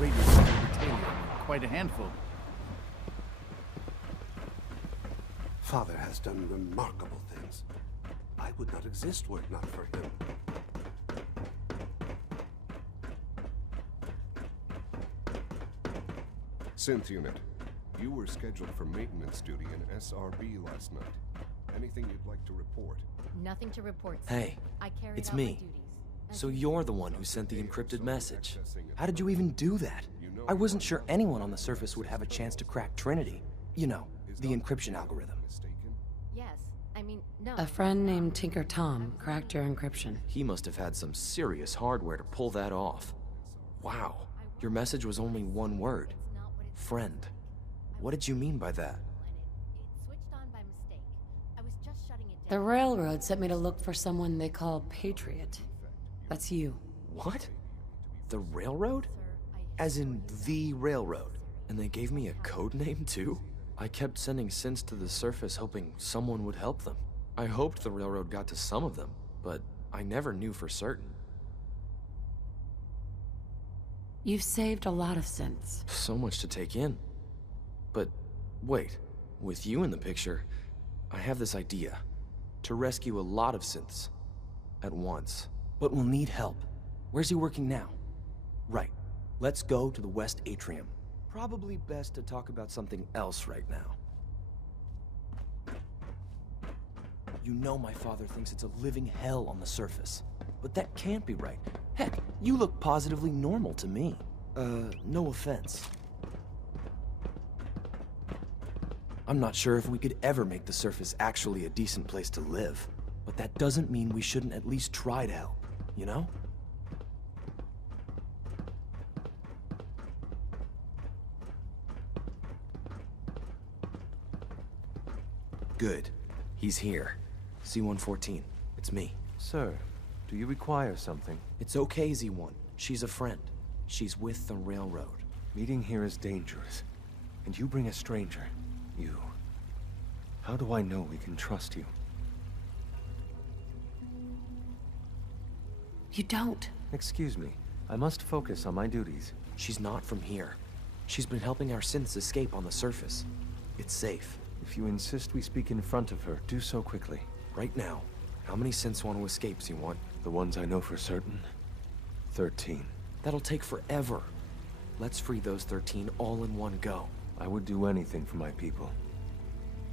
radius of Libertalia. Quite a handful. Father has done remarkable things. I would not exist were it not for him. Synth unit, you were scheduled for maintenance duty in SRB last night. Anything you'd like to report? Nothing to report, sir. Hey, I carried it's out my me. duties. So you're the one who sent the encrypted message. How did you even do that? I wasn't sure anyone on the surface would have a chance to crack Trinity. You know, the encryption algorithm. Yes. I mean, no. A friend named Tinker Tom cracked your encryption. He must have had some serious hardware to pull that off. Wow, your message was only one word. Friend. What did you mean by that? It switched on by mistake. I was just shutting it The down. railroad sent me to look for someone they call Patriot. That's you. What? The railroad? As in the railroad? And they gave me a code name too? I kept sending synths to the surface hoping someone would help them. I hoped the railroad got to some of them, but I never knew for certain. You've saved a lot of synths. So much to take in. But wait, with you in the picture, I have this idea. To rescue a lot of synths. At once. But we'll need help. Where's he working now? Right. Let's go to the West Atrium. Probably best to talk about something else right now. You know my father thinks it's a living hell on the surface. But that can't be right. Heck, you look positively normal to me. No offense. I'm not sure if we could ever make the surface actually a decent place to live. But that doesn't mean we shouldn't at least try to help, you know? Good. He's here. C-114. It's me. Sir, do you require something? It's okay, Z-1. She's a friend. She's with the railroad. Meeting here is dangerous. And you bring a stranger. You. How do I know we can trust you? You don't. Excuse me. I must focus on my duties. She's not from here. She's been helping our synths escape on the surface. It's safe. If you insist we speak in front of her, do so quickly. Right now, how many synths want to escape, Z-1? The ones I know for certain? 13. That'll take forever. Let's free those 13 all in one go. I would do anything for my people.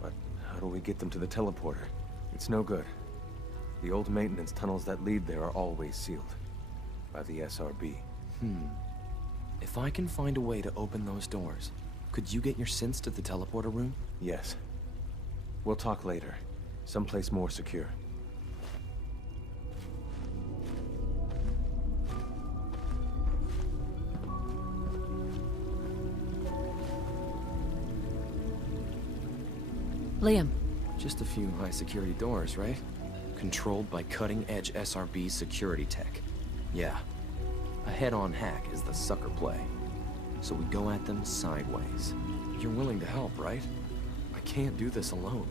But how do we get them to the teleporter? It's no good. The old maintenance tunnels that lead there are always sealed. By the SRB. If I can find a way to open those doors, could you get your synths to the teleporter room? Yes. We'll talk later. Someplace more secure. Liam, Just a few high-security doors, right? Controlled by cutting-edge SRB security tech. Yeah. A head-on hack is the sucker play. So we go at them sideways. You're willing to help, right? I can't do this alone.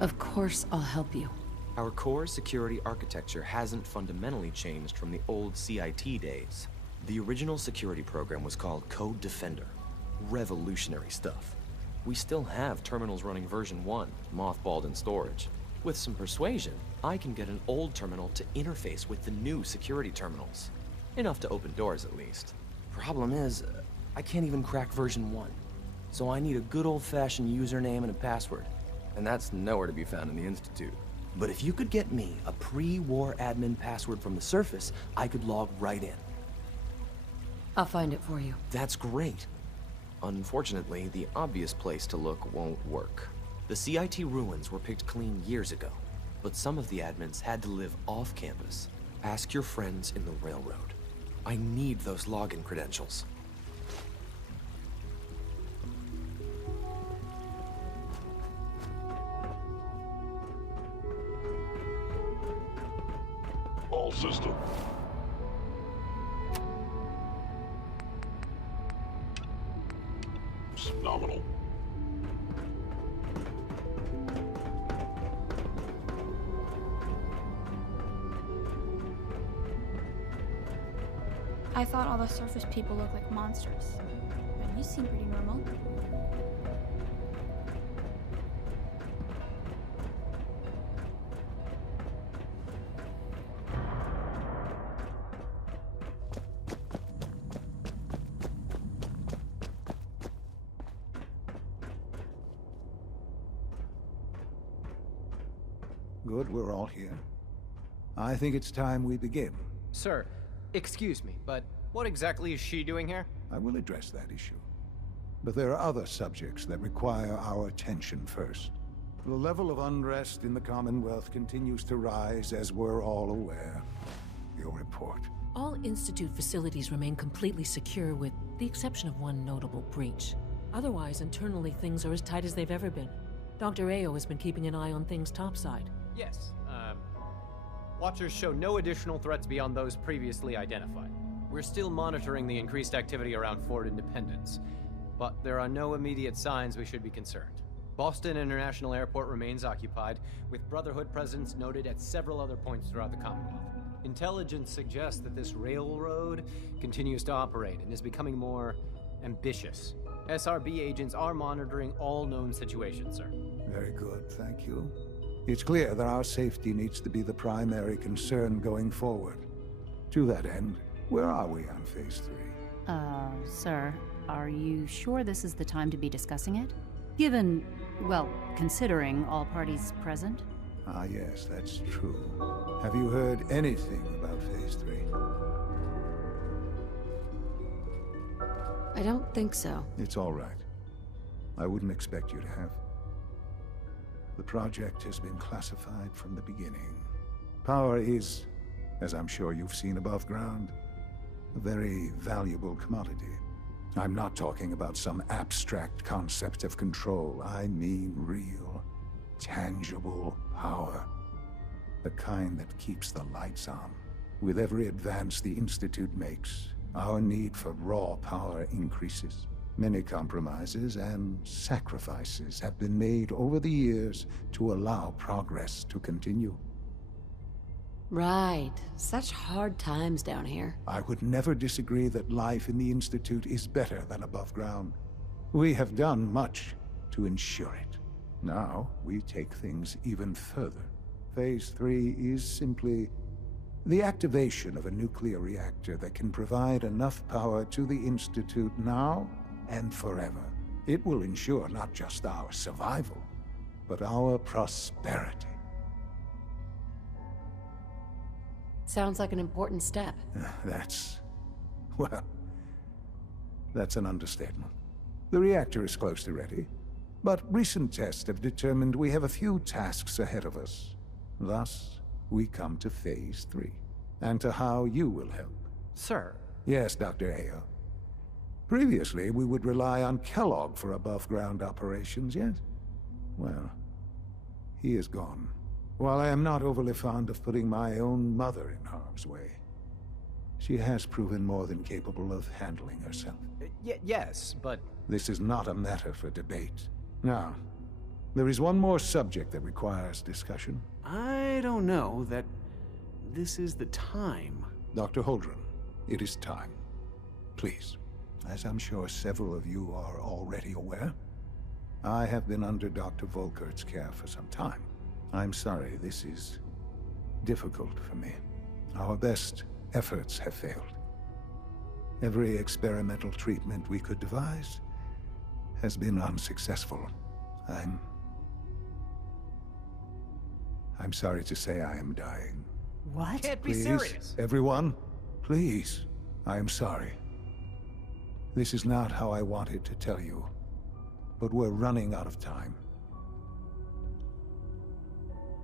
of course I'll help you. Our core security architecture hasn't fundamentally changed from the old CIT days. The original security program was called Code Defender. Revolutionary stuff. We still have terminals running version 1, mothballed in storage. With some persuasion, I can get an old terminal to interface with the new security terminals. Enough to open doors, at least. Problem is, I can't even crack version 1. So I need a good old-fashioned username and a password. And that's nowhere to be found in the Institute. But if you could get me a pre-war admin password from the surface, I could log right in. I'll find it for you. That's great. Unfortunately, the obvious place to look won't work. The CIT ruins were picked clean years ago, but some of the admins had to live off campus. Ask your friends in the railroad. I need those login credentials. All system. Phenomenal. I thought all the surface people looked like monsters. But you seem pretty normal. Good, we're all here. I think it's time we begin. Sir, excuse me, but what exactly is she doing here? I will address that issue. But there are other subjects that require our attention first. The level of unrest in the Commonwealth continues to rise, as we're all aware. Your report. All Institute facilities remain completely secure with the exception of one notable breach. Otherwise, internally, things are as tight as they've ever been. Dr. Ayo has been keeping an eye on things topside. Yes, Watchers show no additional threats beyond those previously identified. We're still monitoring the increased activity around Fort Independence, but there are no immediate signs we should be concerned. Boston International Airport remains occupied, with Brotherhood presence noted at several other points throughout the Commonwealth. Intelligence suggests that this railroad continues to operate and is becoming more ambitious. SRB agents are monitoring all known situations, sir. Very good, thank you. It's clear that our safety needs to be the primary concern going forward. To that end, where are we on Phase 3? Sir, are you sure this is the time to be discussing it? Given, well, considering all parties present? Ah, yes, that's true. Have you heard anything about Phase 3? I don't think so. It's all right. I wouldn't expect you to have. The project has been classified from the beginning. Power is, as I'm sure you've seen above ground, a very valuable commodity. I'm not talking about some abstract concept of control. I mean real, tangible power. The kind that keeps the lights on. With every advance the Institute makes, our need for raw power increases. Many compromises and sacrifices have been made over the years to allow progress to continue. Right. Such hard times down here. I would never disagree that life in the Institute is better than above ground. We have done much to ensure it. Now, we take things even further. Phase 3 is simply the activation of a nuclear reactor that can provide enough power to the Institute now and forever. It will ensure not just our survival, but our prosperity. Sounds like an important step. Well, that's an understatement. The reactor is close to ready, but recent tests have determined we have a few tasks ahead of us. Thus, we come to Phase 3, and to how you will help. Sir? Yes, Dr. Ayo. Previously, we would rely on Kellogg for above-ground operations, yes? Well, he is gone. While I am not overly fond of putting my own mother in harm's way, she has proven more than capable of handling herself. Yes, but... This is not a matter for debate. Now, there is one more subject that requires discussion. I don't know that this is the time. Dr. Holdren, it is time. Please. As I'm sure several of you are already aware, I have been under Dr. Volkert's care for some time. I'm sorry, this is difficult for me. Our best efforts have failed. Every experimental treatment we could devise has been unsuccessful. I'm sorry to say I am dying. What? Can't be Please, serious. everyone, please. I am sorry. This is not how I wanted to tell you, but we're running out of time.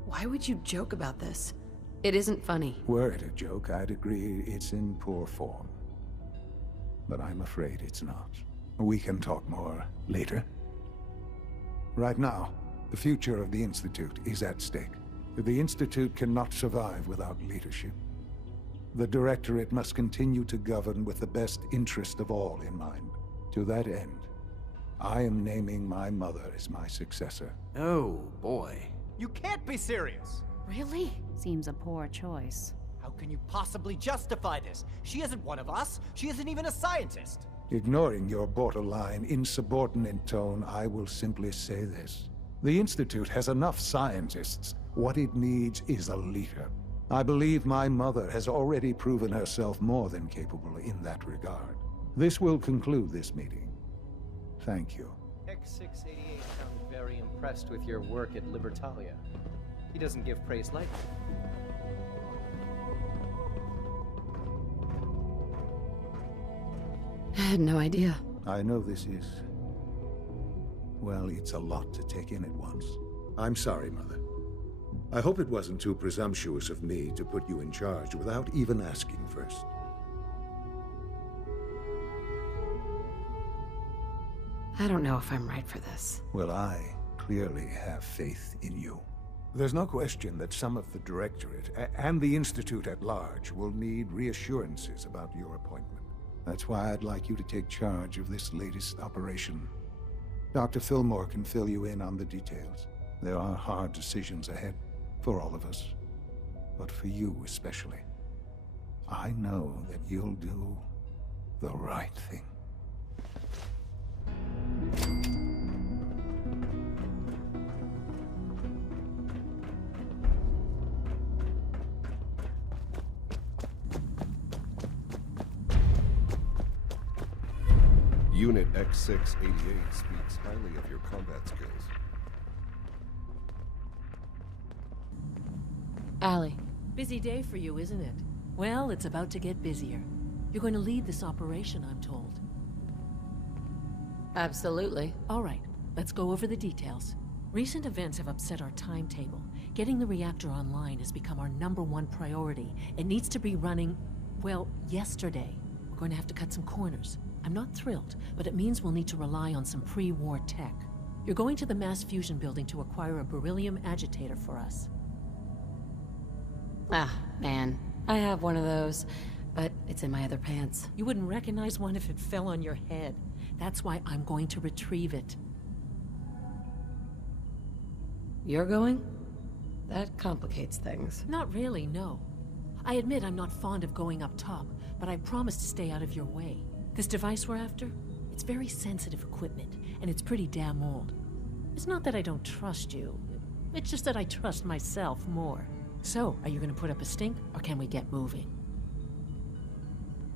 Why would you joke about this? It isn't funny. Were it a joke, I'd agree it's in poor form. But I'm afraid it's not. We can talk more later. Right now, the future of the Institute is at stake. The Institute cannot survive without leadership. The Directorate must continue to govern with the best interest of all in mind. To that end, I am naming my mother as my successor. Oh, boy. You can't be serious! Really? Seems a poor choice. How can you possibly justify this? She isn't one of us. She isn't even a scientist. Ignoring your borderline, insubordinate tone, I will simply say this. The Institute has enough scientists. What it needs is a leader. I believe my mother has already proven herself more than capable in that regard. This will conclude this meeting. Thank you. X688 sounded very impressed with your work at Libertalia. He doesn't give praise lightly. I had no idea. I know this is... well, it's a lot to take in at once. I'm sorry, Mother. I hope it wasn't too presumptuous of me to put you in charge without even asking first. I don't know if I'm right for this. Well, I clearly have faith in you. There's no question that some of the Directorate and the Institute at large will need reassurances about your appointment. That's why I'd like you to take charge of this latest operation. Dr. Fillmore can fill you in on the details. There are hard decisions ahead for all of us, but for you especially. I know that you'll do the right thing. Unit X688 speaks highly of your combat skills. Allie. Busy day for you, isn't it? Well, it's about to get busier. You're going to lead this operation, I'm told. Absolutely. All right, let's go over the details. Recent events have upset our timetable. Getting the reactor online has become our #1 priority. It needs to be running, well, yesterday. We're going to have to cut some corners. I'm not thrilled, but it means we'll need to rely on some pre-war tech. You're going to the mass fusion building to acquire a beryllium agitator for us. Ah, man. I have one of those, but it's in my other pants. You wouldn't recognize one if it fell on your head. That's why I'm going to retrieve it. You're going? That complicates things. Not really, no. I admit I'm not fond of going up top, but I promise to stay out of your way. This device we're after? It's very sensitive equipment, and it's pretty damn old. It's not that I don't trust you. It's just that I trust myself more. So, are you gonna put up a stink, or can we get moving?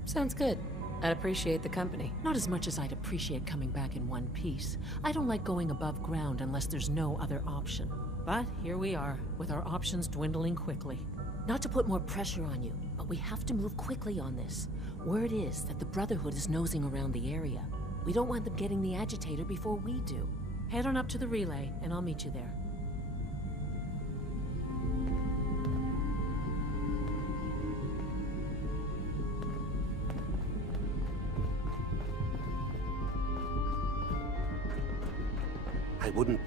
Sounds good. I'd appreciate the company. Not as much as I'd appreciate coming back in one piece. I don't like going above ground unless there's no other option. But here we are, with our options dwindling quickly. Not to put more pressure on you, but we have to move quickly on this. Word is that the Brotherhood is nosing around the area. We don't want them getting the agitator before we do. Head on up to the relay, and I'll meet you there. I wouldn't...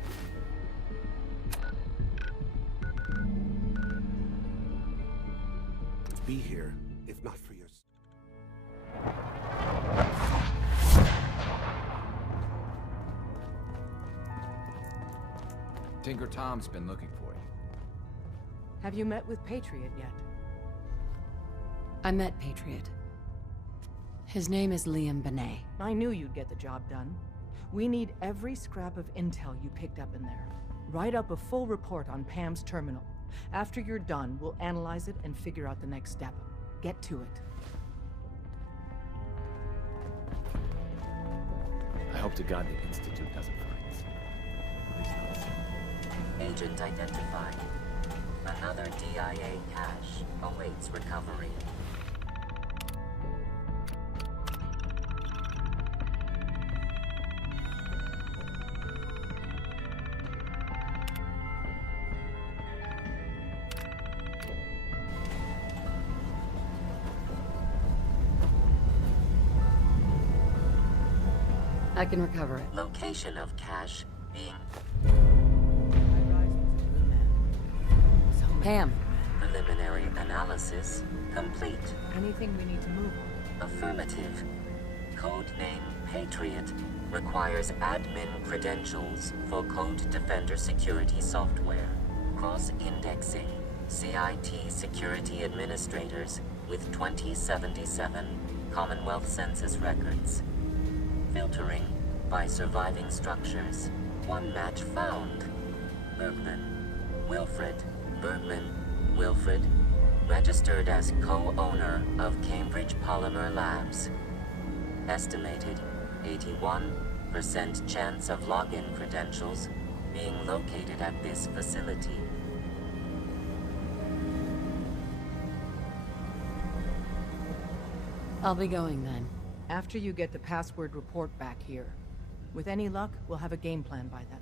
be here if not for your... Tinker Tom's been looking for you. Have you met with Patriot yet? I met Patriot. His name is Liam Benet. I knew you'd get the job done. We need every scrap of intel you picked up in there. Write up a full report on Pam's terminal. After you're done, we'll analyze it and figure out the next step. Get to it. I hope to God the Institute doesn't find us. Agent identified. Another DIA cache awaits recovery. I can recover it. Location of cache being... Pam. Preliminary analysis complete. Anything we need to move on? Affirmative. Codename Patriot requires admin credentials for Code Defender security software. Cross-indexing CIT security administrators with 2077 Commonwealth census records. Filtering by surviving structures. One match found. Bergman. Wilfred. Bergman. Wilfred. Registered as co-owner of Cambridge Polymer Labs. Estimated 81% chance of login credentials being located at this facility. I'll be going then. After you get the password report back here. With any luck, we'll have a game plan by then.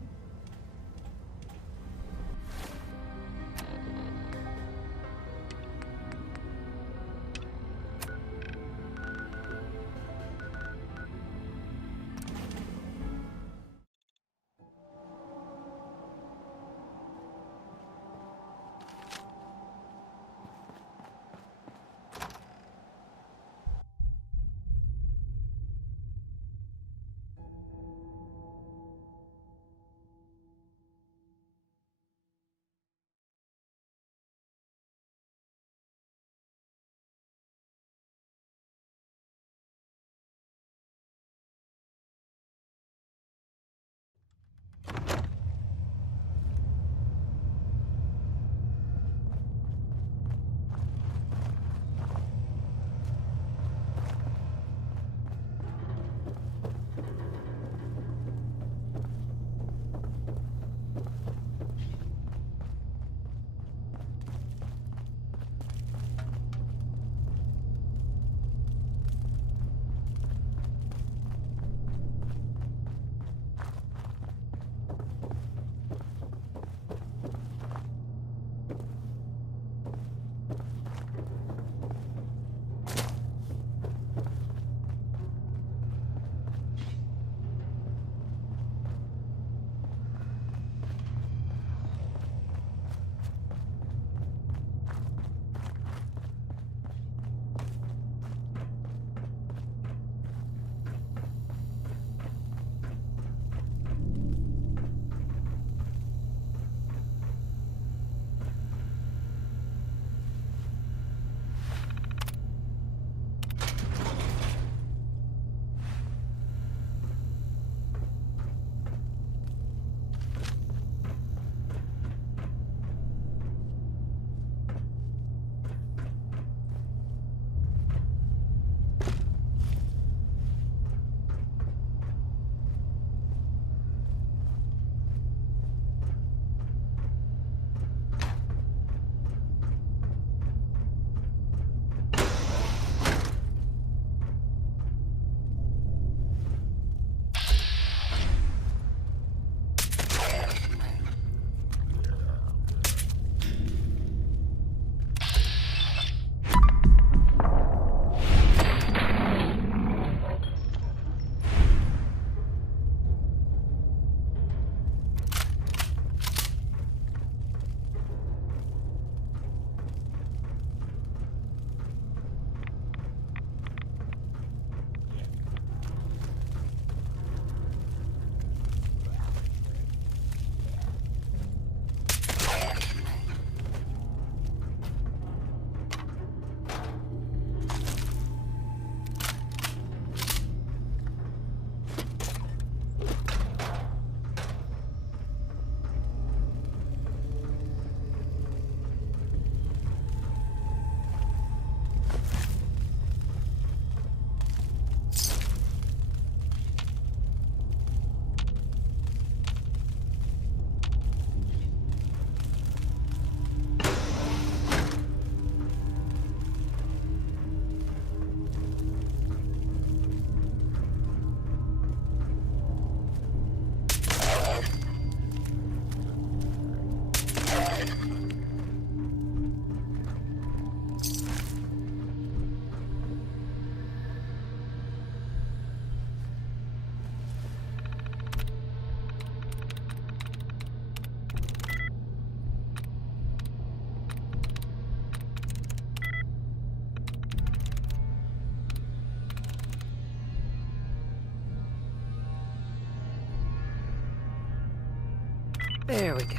There we go.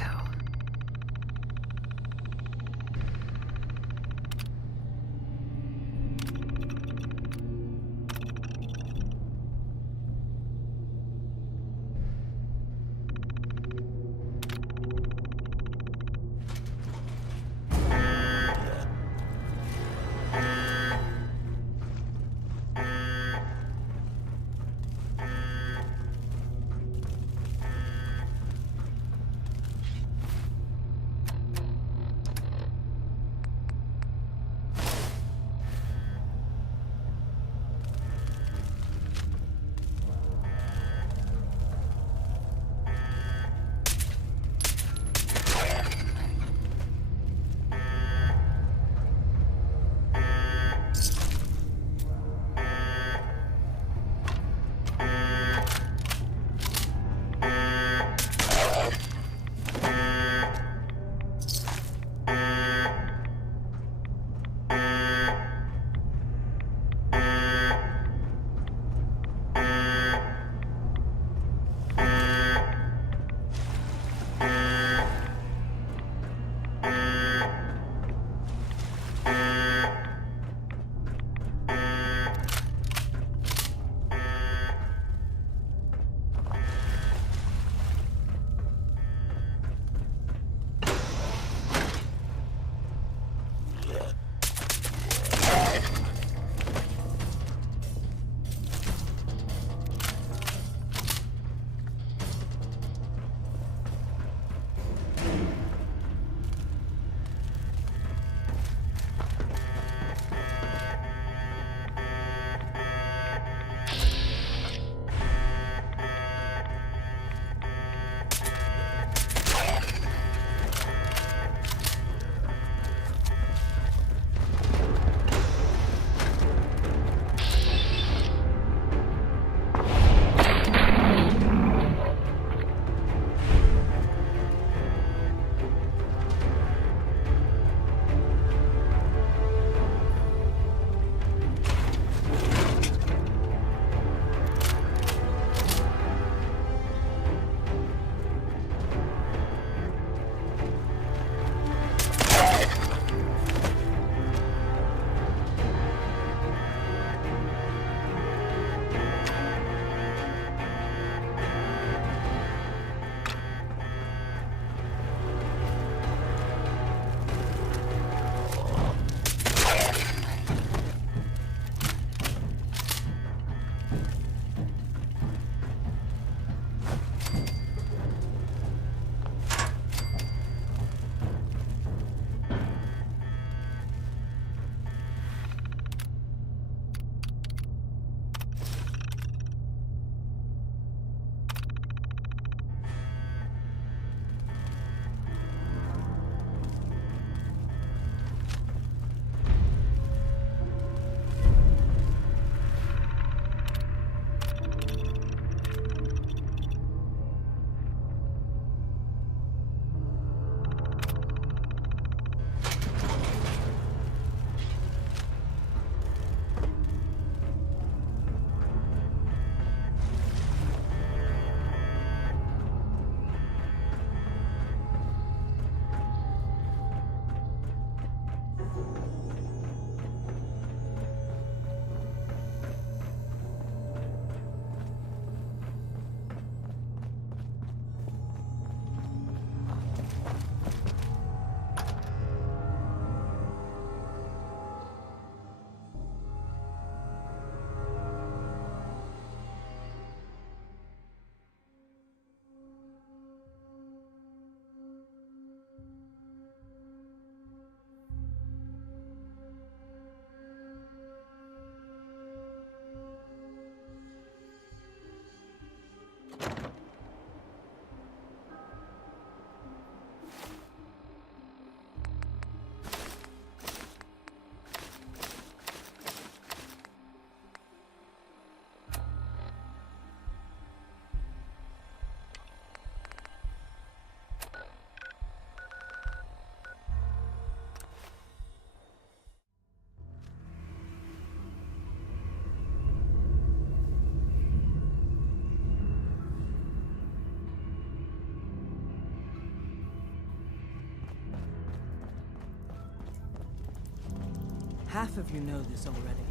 Half of you know this already.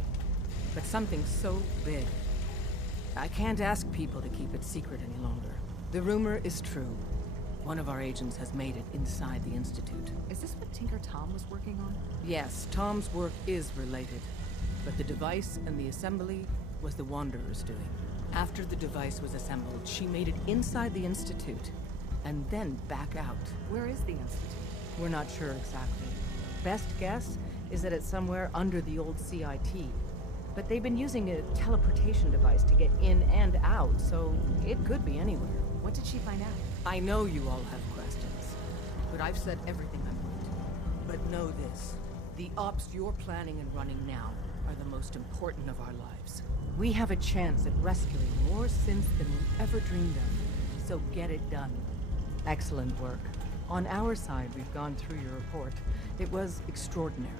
But something so big, I can't ask people to keep it secret any longer. The rumor is true. One of our agents has made it inside the Institute. Is this what Tinker Tom was working on? Yes, Tom's work is related. But the device and the assembly was the Wanderer's doing. After the device was assembled, she made it inside the Institute, and then back out. Where is the Institute? We're not sure exactly. Best guess is that it's somewhere under the old CIT. But they've been using a teleportation device to get in and out, so it could be anywhere. What did she find out? I know you all have questions, but I've said everything I want. But know this, the ops you're planning and running now are the most important of our lives. We have a chance at rescuing more synths than we ever dreamed of, so get it done. Excellent work. On our side, we've gone through your report. It was extraordinary.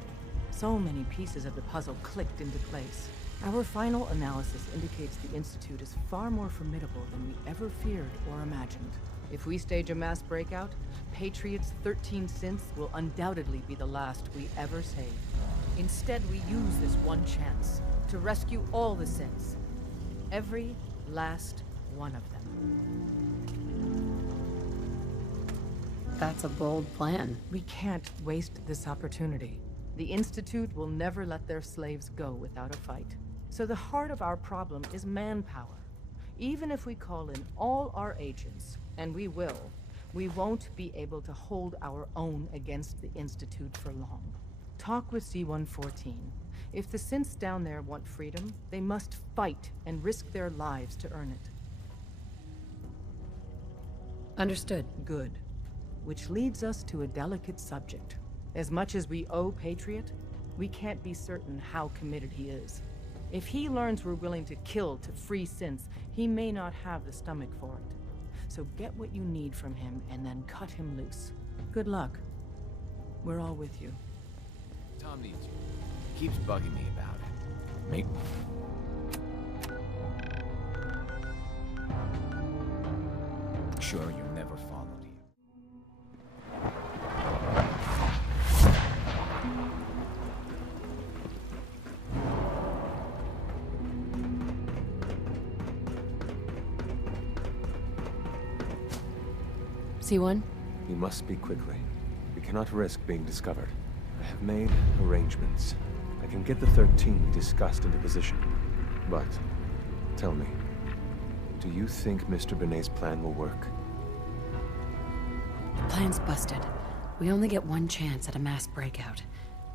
So many pieces of the puzzle clicked into place. Our final analysis indicates the Institute is far more formidable than we ever feared or imagined. If we stage a mass breakout, Patriot's 13 synths will undoubtedly be the last we ever save. Instead, we use this one chance to rescue all the synths. Every last one of them. That's a bold plan. We can't waste this opportunity. The Institute will never let their slaves go without a fight. So the heart of our problem is manpower. Even if we call in all our agents, and we will, we won't be able to hold our own against the Institute for long. Talk with C-114. If the synths down there want freedom, they must fight and risk their lives to earn it. Understood. Good. Which leads us to a delicate subject. As much as we owe Patriot, we can't be certain how committed he is. If he learns we're willing to kill to free synths, he may not have the stomach for it. So get what you need from him and then cut him loose. Good luck. We're all with you. Tom needs you. He keeps bugging me about it. Me? Sure you never followed him. C1? You must speak quickly. We cannot risk being discovered. I have made arrangements. I can get the 13 we discussed into position. But, tell me, do you think Mr. Benet's plan will work? The plan's busted. We only get one chance at a mass breakout.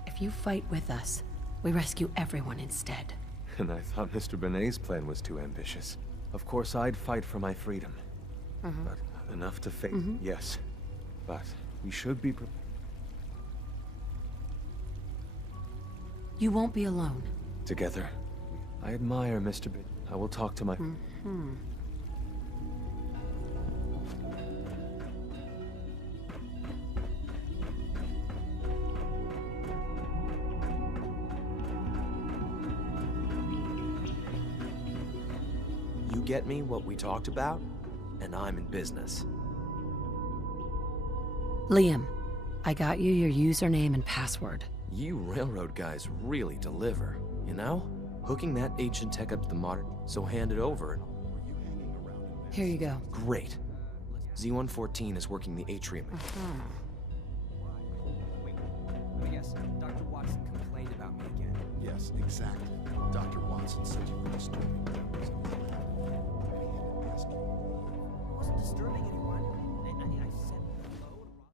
If you fight with us, we rescue everyone instead. And I thought Mr. Benet's plan was too ambitious. Of course, I'd fight for my freedom. But enough to face, yes. But we should be prepared. You won't be alone. Together. I admire Mr. Ben. I will talk to my... You get me what we talked about, and I'm in business. Liam, I got you your username and password. You railroad guys really deliver, you know? Hooking that ancient tech up to the modern, so hand it over and... Here you go. Great. Z-114 is working the atrium. Wait, let me guess. Dr. Watson complained about me again. Yes, exactly. Dr. Watson said you were disturbing members of his lab. I wasn't disturbing anyone.